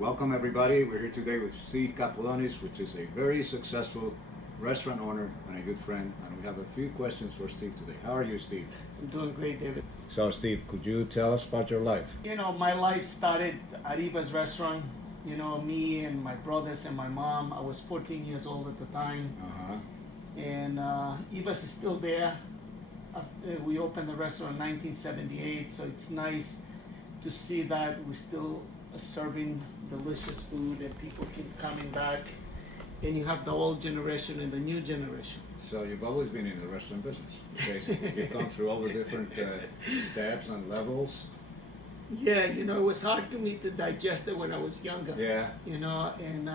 Welcome everybody. We're here today with Steve Capolanis, which is a very successful restaurant owner and a good friend. And we have a few questions for Steve today. How are you, Steve? I'm doing great, David. So, Steve, could you tell us about your life? You know, my life started at Eva's restaurant. You know, me and my brothers and my mom. I was 14 years old at the time. And Eva's is still there. We opened the restaurant in 1978, so it's nice to see that we're still serving delicious food and people keep coming back. And you have the old generation and the new generation. So you've always been in the restaurant business, basically. You've gone through all the different steps and levels. Yeah, you know, it was hard to me to digest it when I was younger. Yeah. You know, and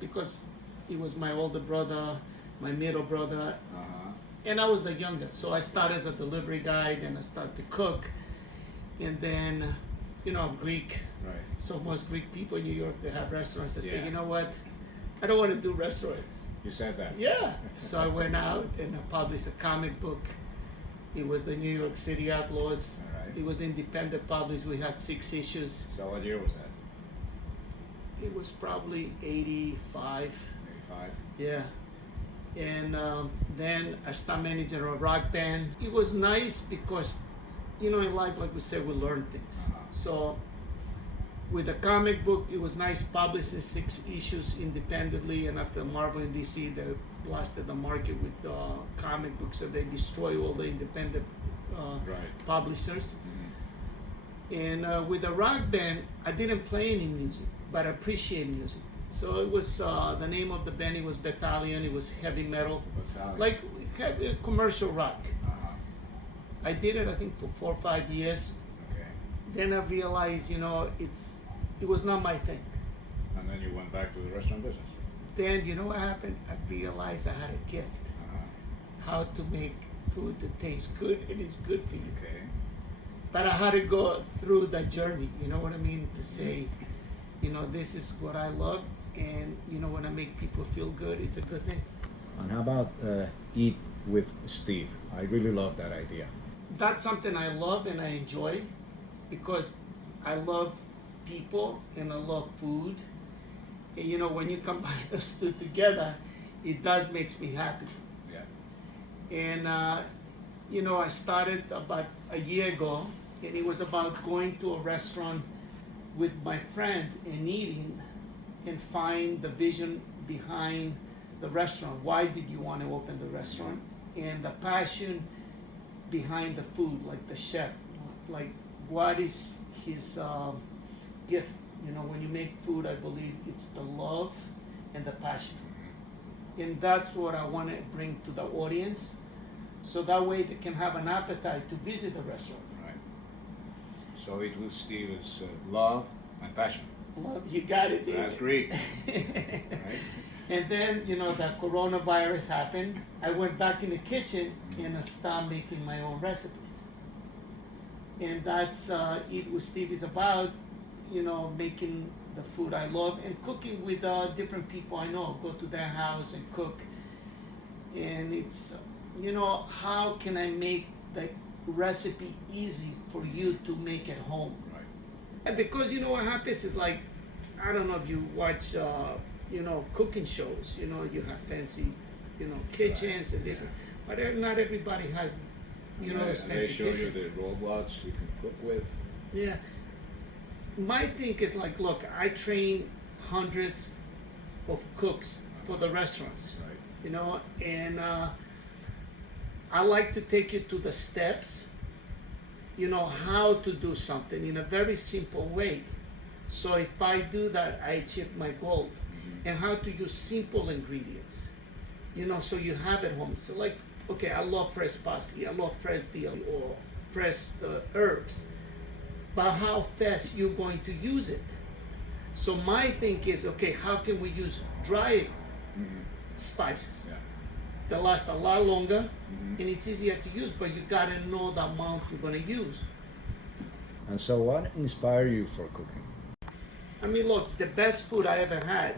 because he was my older brother, my middle brother, and I was the youngest. So I started as a delivery guy, then I started to cook, and then, you know, I'm Greek. Right. So most Greek people in New York, they have restaurants. They say, Yeah. you know what, I don't want to do restaurants. You said that. Yeah. So I went out and I published a comic book. It was the New York City Outlaws. All right. It was independent published. We had 6 issues. So what year was that? It was probably 85. 85? Yeah. And then I started managing a rock band. It was nice because, you know, in life, like we said, we learn things. So with the comic book, it was nice publishing 6 issues independently. And after Marvel and DC, they blasted the market with comic books, so they destroy all the independent publishers. And with the rock band, I didn't play any music, but I appreciate music. So it was the name of the band. It was Battalion. It was heavy metal, Battalion. like commercial rock. I did it, I think, for 4 or 5 years. Okay. Then I realized, you know, it was not my thing. And then you went back to the restaurant business. Then, you know what happened? I realized I had a gift, how to make food that tastes good and is good for you. Okay. But I had to go through that journey, you know what I mean? To say, you know, this is what I love, and, you know, when I make people feel good, it's a good thing. And how about Eat with Steve? I really love that idea. That's something I love and I enjoy because I love people and I love food. And, you know, when you combine those two together, it does makes me happy. Yeah. And, you know, I started about a year ago, and it was about going to a restaurant with my friends and eating and find the vision behind the restaurant. Why did you want to open the restaurant? And the passion behind the food, like the chef, like what is his gift? You know, when you make food, I believe it's the love and the passion. And that's what I want to bring to the audience, so that way they can have an appetite to visit the restaurant. Right. So Eat with Steve is love and passion. Love, you got it, David. That's Greek. Right? And then, you know, the coronavirus happened. I went back in the kitchen and I started making my own recipes. And that's Eat with Steve is about, you know, making the food I love and cooking with different people I know. Go to their house and cook. And it's, you know, how can I make the recipe easy for you to make at home? Right. And because, you know, what happens is, like, I don't know if you watch, you know, cooking shows. You know, you have fancy, you know, kitchens and this, but not everybody has, you know, those And they fancy show kitchens. you the robots you can cook with. Yeah. My thing is, like, look, I train hundreds of cooks for the restaurants, Right. you know, and I like to take you to the steps, you know, how to do something in a very simple way. So if I do that, I achieve my goal. And how to use simple ingredients, you know, so you have at home. So, like, okay, I love fresh parsley, I love fresh dill or fresh herbs, but how fast you're going to use it? So my thing is, okay, how can we use dry spices? Yeah. They last a lot longer, and it's easier to use, but you gotta know the amount you're gonna use. And so what inspired you for cooking? I mean, look, the best food I ever had,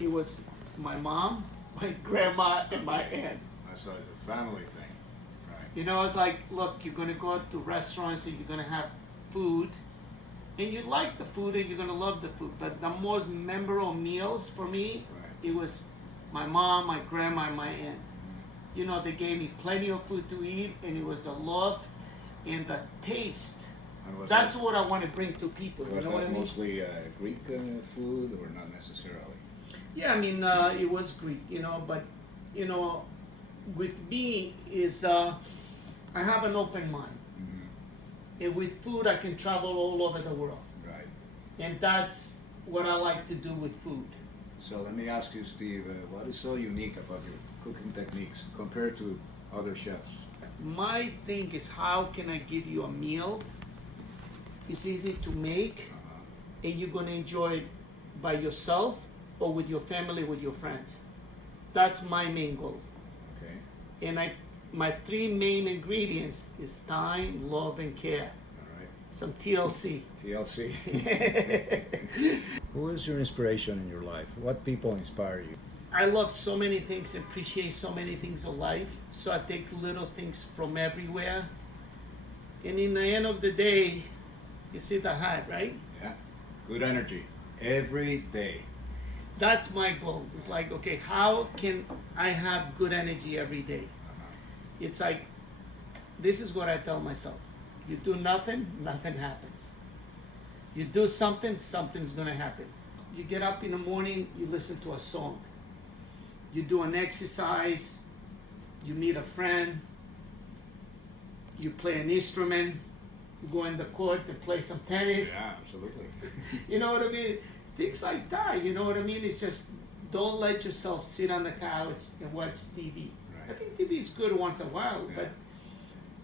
it was my mom, my grandma, and my aunt. So it's a family thing, right? You know, it's like, look, you're gonna go to restaurants and you're gonna have food, And you like the food and you're gonna love the food. But the most memorable meals for me, Right. it was my mom, my grandma, and my aunt. You know, they gave me plenty of food to eat, and it was the love and the taste. And was That's that, what I want to bring to people. You was know that what I mean? mostly Greek food or not necessarily? Yeah, I mean, it was Greek, you know, but, you know, with me is I have an open mind. Mm-hmm. And with food, I can travel all over the world. Right. And that's what I like to do with food. So let me ask you, Steve, what is so unique about your cooking techniques compared to other chefs? My thing is, how can I give you a meal? It's easy to make, and you're gonna enjoy it by yourself or with your family, with your friends. That's my main goal. Okay. And my three main ingredients is time, love, and care. All right. Some TLC. TLC. Who is your inspiration in your life? What people inspire you? I love so many things, appreciate so many things in life, so I take little things from everywhere. And in the end of the day, you see the hat, right? Yeah. Good energy every day. That's my goal. It's like, okay, how can I have good energy every day? It's like, this is what I tell myself. You do nothing, nothing happens. You do something, something's gonna happen. You get up in the morning, you listen to a song. You do an exercise, you meet a friend, you play an instrument, you go in the court to play some tennis. Yeah, absolutely. You know what I mean? Things like that, you know what I mean? It's just, don't let yourself sit on the couch and watch TV. I Right. think TV is good once in a while, Yeah. but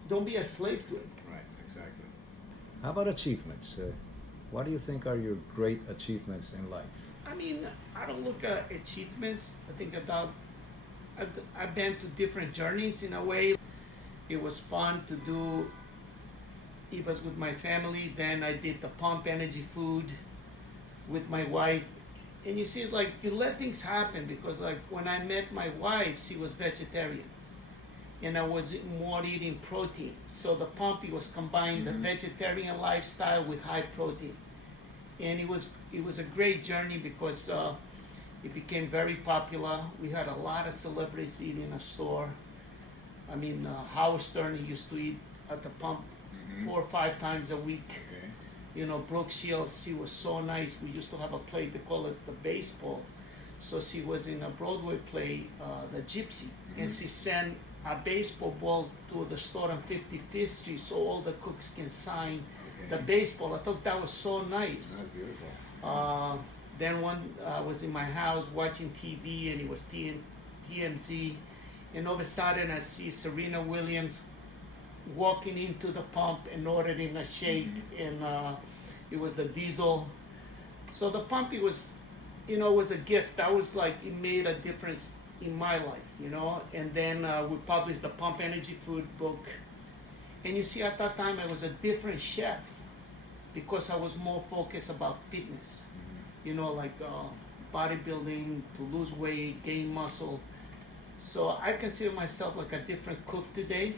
don't be a slave to it. Right, exactly. How about achievements? What do you think are your great achievements in life? I mean, I don't look at achievements. I think about, I've been to different journeys in a way. It was fun to do. It was with my family. Then I did the Pump Energy Food with my wife. And you see, it's like you let things happen because, like, when I met my wife, she was vegetarian. And I was more eating protein. So the Pump, it was combining the vegetarian lifestyle with high protein. And it was a great journey because it became very popular. We had a lot of celebrities eating in a store. I mean, Howard Stern used to eat at the Pump 4 or 5 times a week. Okay. You know, Brooke Shields, she was so nice. We used to have a play, they call it the baseball. So she was in a Broadway play, The Gypsy, and she sent a baseball ball to the store on 55th Street so all the cooks can sign Okay. the baseball. I thought that was so nice. That's beautiful. Then one was in my house watching TV, and it was TMZ, and all of a sudden I see Serena Williams walking into the Pump and ordering a shake, and it was the Diesel. So the Pump, it was, you know, it was a gift. That was like, it made a difference in my life, you know. And then we published the Pump Energy Food book. And you see, at that time I was a different chef because I was more focused about fitness, you know, like bodybuilding, to lose weight, gain muscle. So I consider myself like a different cook today.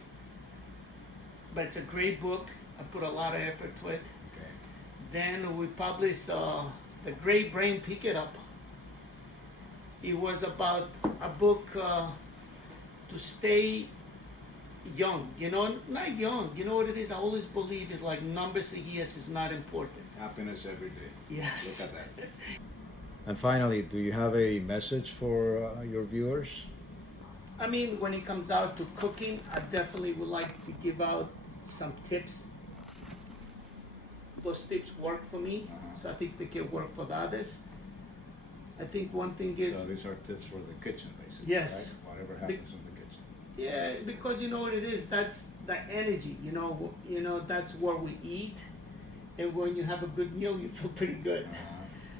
But it's a great book. I put a lot of effort to it. Okay. Then we published The Great Brain Pick It Up. It was about a book to stay young, you know, not young. You know what it is? I always believe is like numbers of years is not important. Happiness every day. Yes. Look at that. And finally, do you have a message for your viewers? I mean, when it comes out to cooking, I definitely would like to give out some tips. Those tips work for me, so I think they can work for the others. I think one thing is, So these are tips for the kitchen, basically. Yes. Right? Whatever happens in the kitchen. yeah, because you know what it is. That's the energy. You know, that's what we eat, and when you have a good meal, you feel pretty good.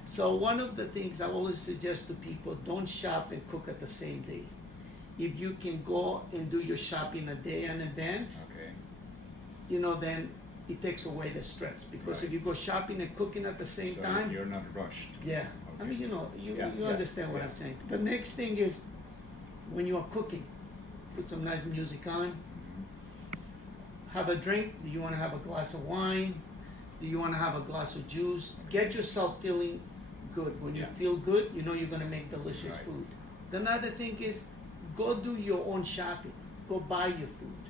So one of the things I always suggest to people: don't shop and cook at the same day. If you can go and do your shopping a day in advance, Okay. you know, then it takes away the stress. Because Right. if you go shopping and cooking at the same So time, you're not rushed. yeah. I Okay. mean, you know, you Yeah, understand what yeah. I'm saying. The next thing is, when you are cooking, put some nice music on, have a drink. Do you want to have a glass of wine? Do you want to have a glass of juice? Get yourself feeling good. When you Yeah. feel good, you know you're going to make delicious Right. food. Another thing is, go do your own shopping. Go buy your food.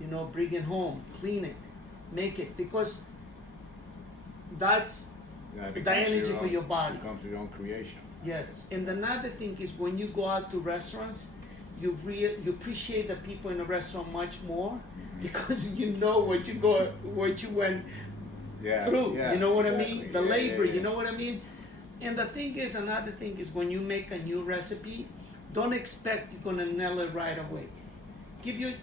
You know, bring it home, clean it, make it, because that's Yeah, it the becomes energy for own- your body. Becomes your own creation. Yes. And another thing is, when you go out to restaurants, you appreciate the people in the restaurant much more because you know what you went Yeah. through. Yeah, You know what I exactly. mean? The Yeah, labor. yeah, yeah. You know what I mean? And the thing is, another thing is, when you make a new recipe, don't expect you're gonna nail it right away. Give you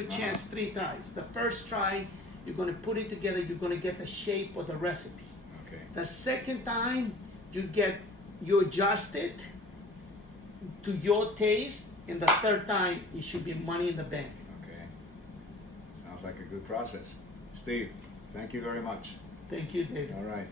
a chance 3 tries. The first try, you're gonna put it together. You're gonna get the shape of the recipe. Okay. The second time, you adjust it to your taste, and the third time, it should be money in the bank. Okay. Sounds like a good process. Steve, thank you very much. Thank you, David. All right.